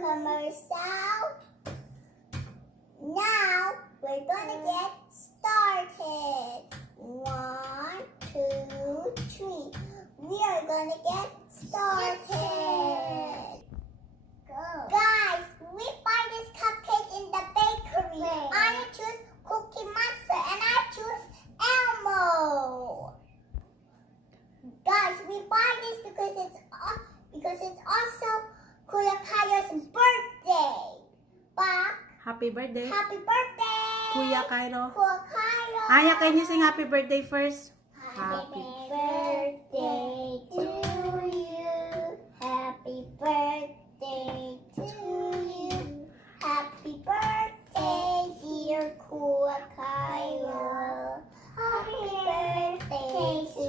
commercial. Now we're gonna get started. 1, 2, 3. We are gonna get started. Go. Guys, we buy this cupcake in the bakery. I choose Cookie Monster and I choose Elmo. Guys, we buy this because it's also Kuya Cairo's birthday. Happy birthday. Happy birthday. Kuya Cairo. Kuya Cairo. Aya, can you sing happy birthday first? Happy birthday to you. Happy birthday to you. Happy birthday, dear Kuya Cairo. Happy birthday to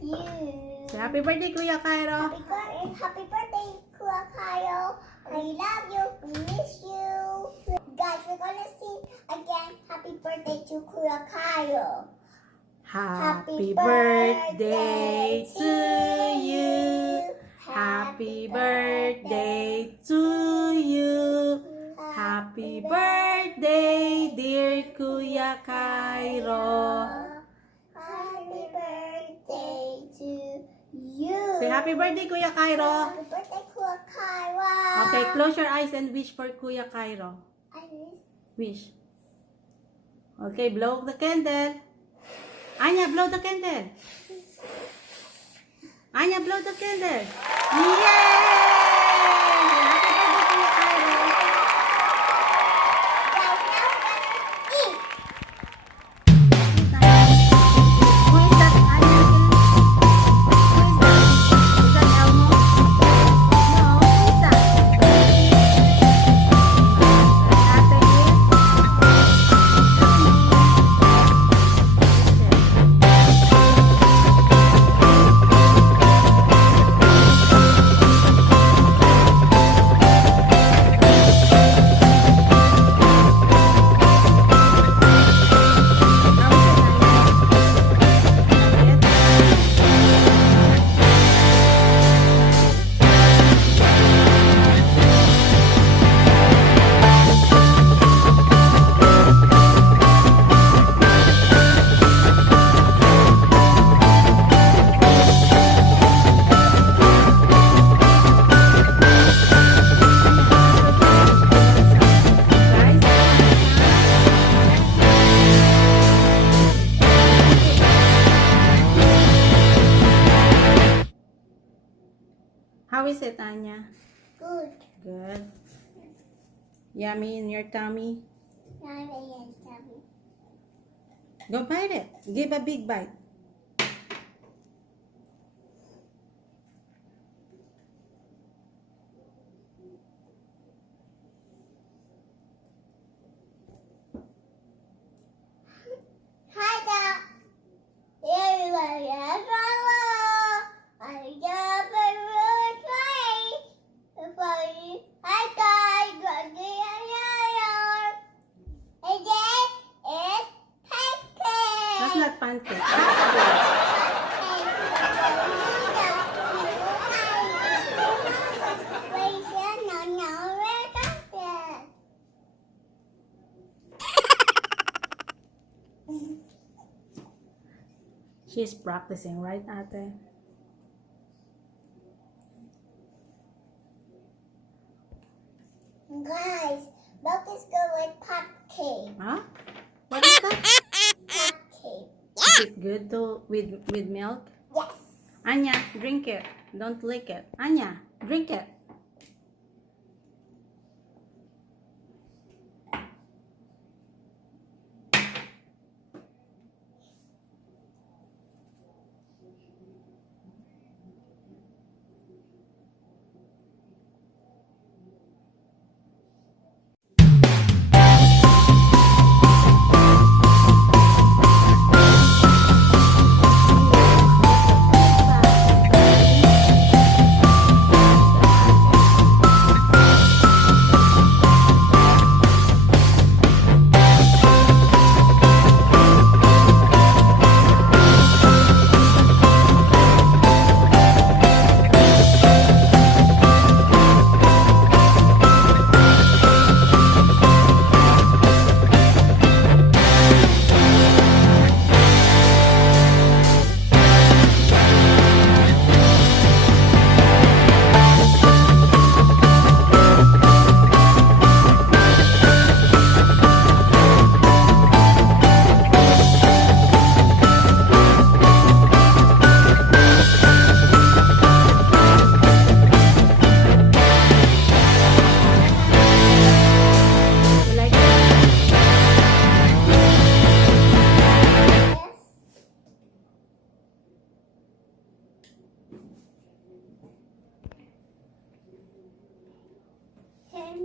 you. Say happy birthday, Kuya Cairo. Happy birthday, Kuya Cairo. We love you. We miss you. Guys, we're gonna sing again. Happy birthday to Kuya Cairo. Happy birthday to you. Happy birthday to you. Happy birthday, dear Kuya Cairo. Happy birthday to you. Say happy birthday, Kuya Cairo. Happy birthday, Kuya Cairo. Okay, close your eyes and wish for Kuya Cairo. I Wish. Okay, blow the candle. Anya, blow the candle. Anya, blow the candle. Yay! How is it, Anya? Good. Good. Yummy in your tummy? Go bite it. Give a big bite. Hi there. Everybody has trouble. I got my road right. Hi guys. And then it's pancake. That's not pancake. She's practicing, right, Ate? Guys, milk is good with pancake. Huh? What is that? Pancake. Is it good to with milk? Yes. Anya, drink it. Don't lick it. Anya, drink it.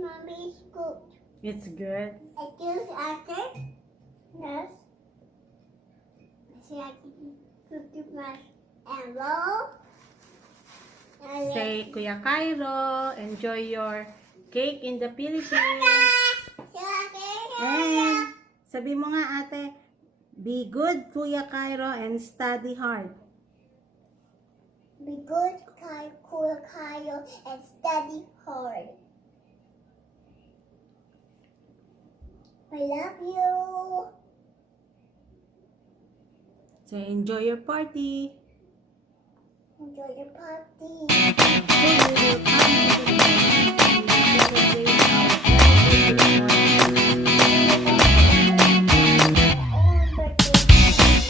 Mommy, it's good. It's good. I choose after. Yes. I cookie my elbow. Say, Kuya Cairo, enjoy your cake in the Philippines. And sabi mo nga ate, be good Kuya Cairo and study hard. Be good, Kuya Cairo, and study hard. I love you. Say, enjoy your party. Enjoy your party. So we will come to the Philippines and celebrate our Own birthday.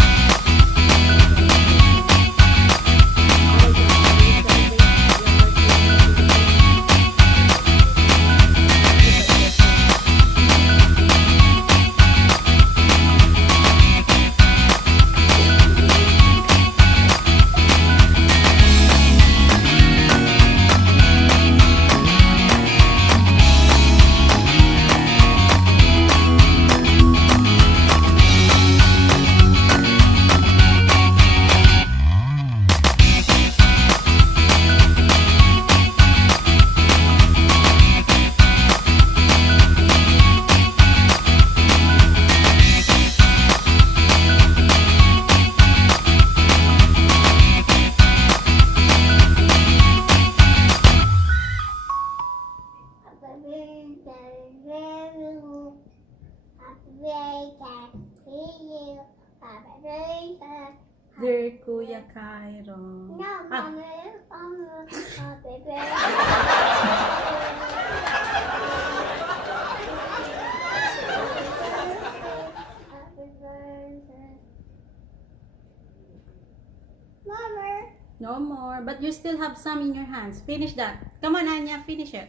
Dear Kuya Cairo. No, Ah, happy birthday. Happy birthday. Mama. no more. But you still have some in your hands. Finish that. Come on, Anya. Finish it.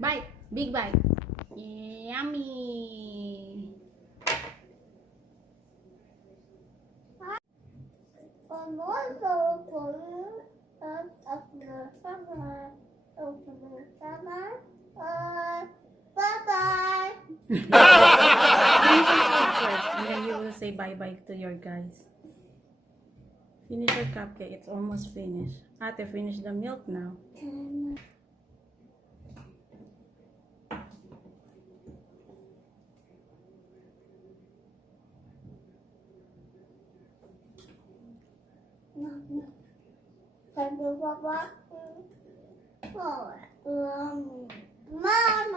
Bite. Big bite. Yummy. I'm also for you. Open the summer. Open the summer. Bye-bye. Finish your food first. And then you will say bye-bye to your guys. Finish your cupcake. It's almost finished. Ate, finish the milk now.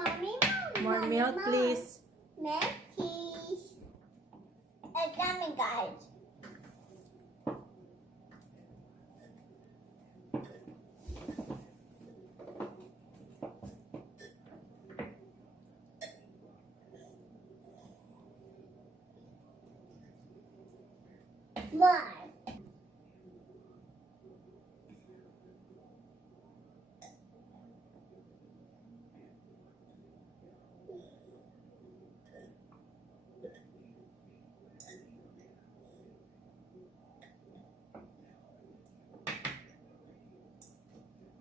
Mommy, More milk, please. Milk, please. Gummy guys. More.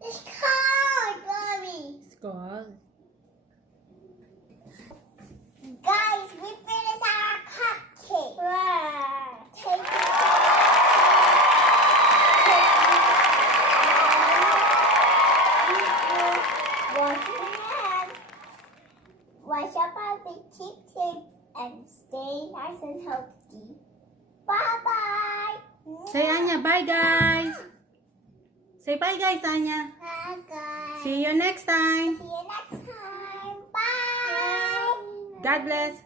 It's cold, Mommy. It's cold. Guys, we finished our cupcake. Take it. Wash your hands. Wash up our big chicken and stay nice and healthy. Bye-bye. Say, Anya, bye, guys. Say bye, guys, Anya. Bye, guys. See you next time. See you next time. Bye. God bless.